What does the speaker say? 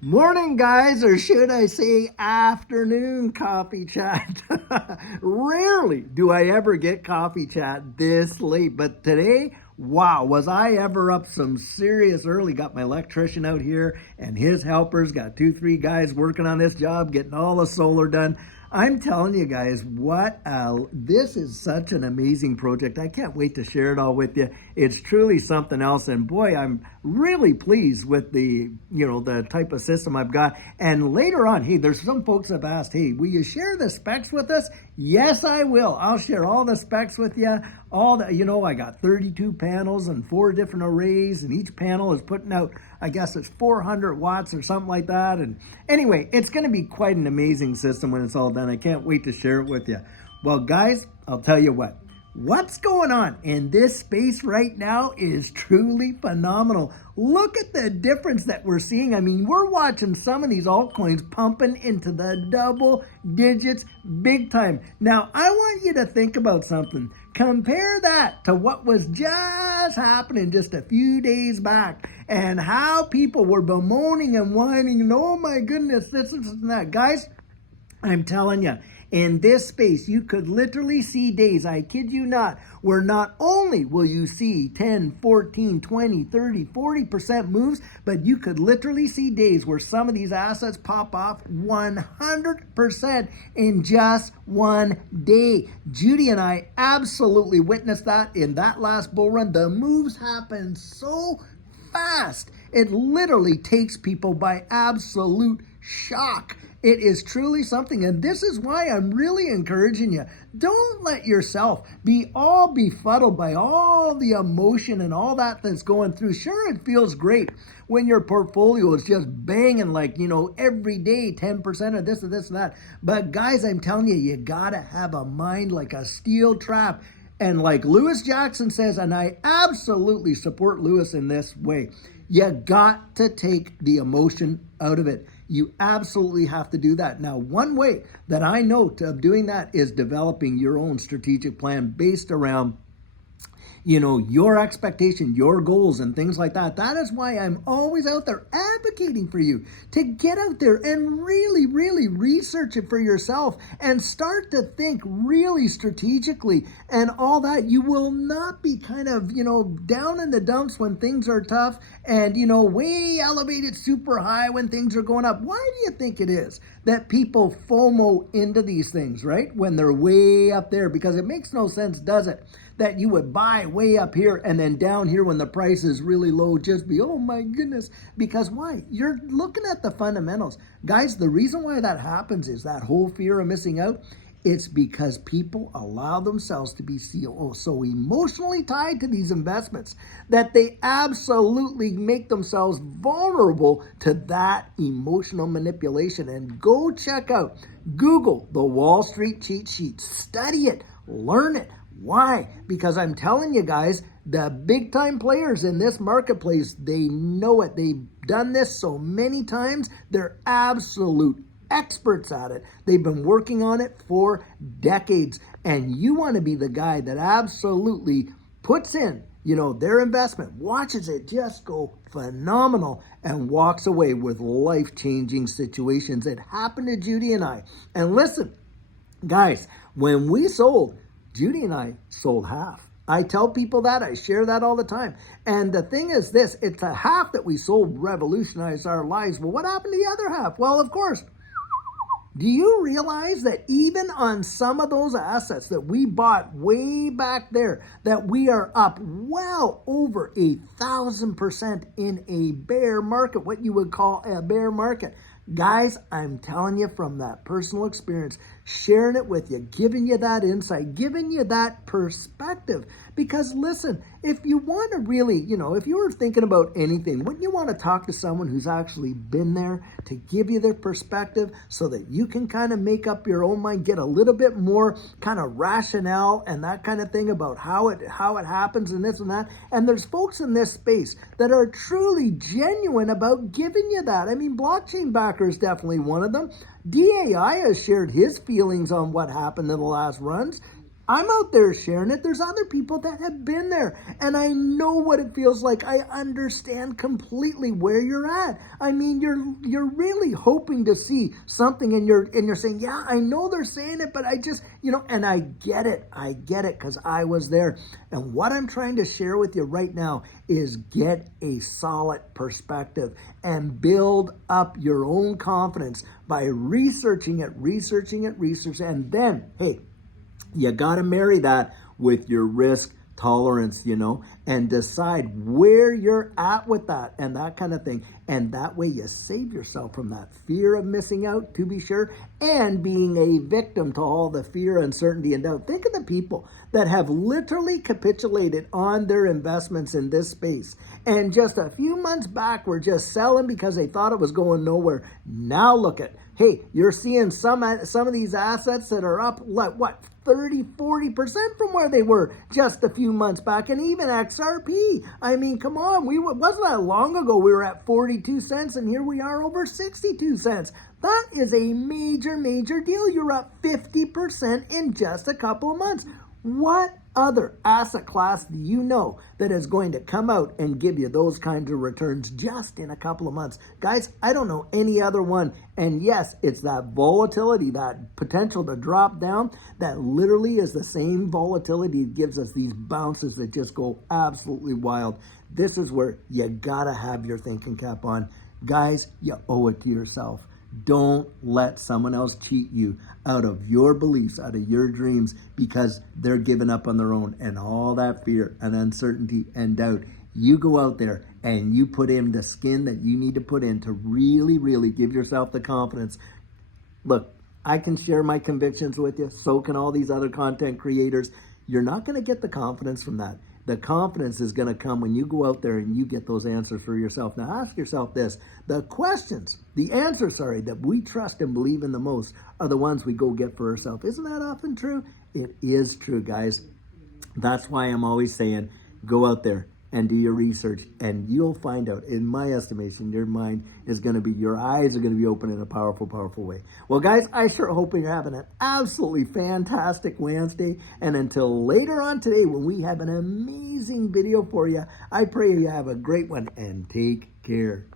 Morning, guys, or should I say afternoon coffee chat. Rarely do I ever get coffee chat this late, but today, wow, was I ever up some serious early. Got my electrician out here and his helpers, got two, three guys working on this job, getting all the solar done. I'm telling you guys, this is such an amazing project. I can't wait to share it all with you. It's truly something else, and boy, I'm really pleased with the type of system I've got. And later on, hey, there's some folks that have asked, hey, will you share the specs with us? Yes, I will. I'll share all the specs with you. I got 32 panels and 4 different arrays, and each panel is putting out, I guess it's 400 watts or something like that. And anyway, it's going to be quite an amazing system when it's all done. I can't wait to share it with you. Well, guys, I'll tell you what. What's going on in this space right now is truly phenomenal. Look at the difference that we're seeing. I mean, we're watching some of these altcoins pumping into the double digits big time. Now, I want you to think about something. Compare that to what was just happening just a few days back and how people were bemoaning and whining and, oh my goodness, this and that. Guys, I'm telling you, in this space, you could literally see days, I kid you not, where not only will you see 10, 14, 20, 30, 40% moves, but you could literally see days where some of these assets pop off 100% in just one day. Judy and I absolutely witnessed that in that last bull run. The moves happen so fast. It literally takes people by absolute shock. It is truly something, and this is why I'm really encouraging you. Don't let yourself be all befuddled by all the emotion and all that's going through. Sure, it feels great when your portfolio is just banging every day 10% of this and this and that. But guys, I'm telling you, you gotta have a mind like a steel trap. And like Lewis Jackson says, and I absolutely support Lewis in this way, you got to take the emotion out of it. You absolutely have to do that. Now, one way that I know of doing that is developing your own strategic plan based around your expectation, your goals, and things like that. That is why I'm always out there advocating for you to get out there and really, really research it for yourself and start to think really strategically and all that. You will not be kind of, down in the dumps when things are tough and, way elevated super high when things are going up. Why do you think it is that people FOMO into these things, right? When they're way up there, because it makes no sense, does it? That you would buy way up here and then down here when the price is really low, just be, oh my goodness. Because why? You're looking at the fundamentals. Guys, the reason why that happens is that whole fear of missing out. It's because people allow themselves to be so emotionally tied to these investments that they absolutely make themselves vulnerable to that emotional manipulation. And go check out, Google the Wall Street cheat sheet, study it, learn it. Why? Because I'm telling you guys, the big time players in this marketplace, they know it. They've done this so many times. They're absolute experts at it. They've been working on it for decades. And you want to be the guy that absolutely puts in, their investment, watches it just go phenomenal, and walks away with life-changing situations. It happened to Judy and I. And listen, guys, when we sold, Judy and I sold half. I tell people that. I share that all the time. And the thing is this, it's a half that we sold revolutionized our lives. Well, what happened to the other half? Well, of course, do you realize that even on some of those assets that we bought way back there, that we are up well over 1,000% in a bear market, what you would call a bear market? Guys, I'm telling you from that personal experience, sharing it with you, giving you that insight, giving you that perspective. Because listen, if you want to really, if you were thinking about anything, wouldn't you want to talk to someone who's actually been there to give you their perspective so that you can kind of make up your own mind, get a little bit more kind of rationale and that kind of thing about how it happens and this and that. And there's folks in this space that are truly genuine about giving you that. I mean, Blockchain Backer is definitely one of them. DAI has shared his feelings on what happened in the last runs. I'm out there sharing it. There's other people that have been there, and I know what it feels like. I understand completely where you're at. I mean, you're really hoping to see something, and you're saying, yeah, I know they're saying it, but I just, and I get it. I get it because I was there. And what I'm trying to share with you right now is get a solid perspective and build up your own confidence by researching it, and then, hey, you got to marry that with your risk tolerance, and decide where you're at with that and that kind of thing. And that way you save yourself from that fear of missing out, to be sure, and being a victim to all the fear, uncertainty, and doubt. Think of the people that have literally capitulated on their investments in this space. And just a few months back were just selling because they thought it was going nowhere. Now look at, hey, you're seeing some of these assets that are up, like what, 30-40% from where they were just a few months back. And even XRP, I mean, come on, wasn't that long ago we were at 42 cents, and here we are over 62 cents. That is a major deal. You're up 50% in just a couple of months. What other asset class do you know that is going to come out and give you those kinds of returns just in a couple of months? Guys, I don't know any other one. And yes, it's that volatility, that potential to drop down, that literally is the same volatility that gives us these bounces that just go absolutely wild. This is where you gotta have your thinking cap on. Guys, you owe it to yourself. Don't let someone else cheat you out of your beliefs, out of your dreams, because they're giving up on their own, and all that fear and uncertainty and doubt. You go out there and you put in the skin that you need to put in to really give yourself the confidence. Look, I can share my convictions with you. So can all these other content creators. You're not going to get the confidence from that. The confidence is going to come when you go out there and you get those answers for yourself. Now ask yourself this. The answers, that we trust and believe in the most are the ones we go get for ourselves. Isn't that often true? It is true, guys. That's why I'm always saying, go out there and do your research, and you'll find out, in my estimation, your eyes are going to be open in a powerful way. Well, guys, I sure hope you're having an absolutely fantastic Wednesday. And until later on today, when we have an amazing video for you, I pray you have a great one, and take care.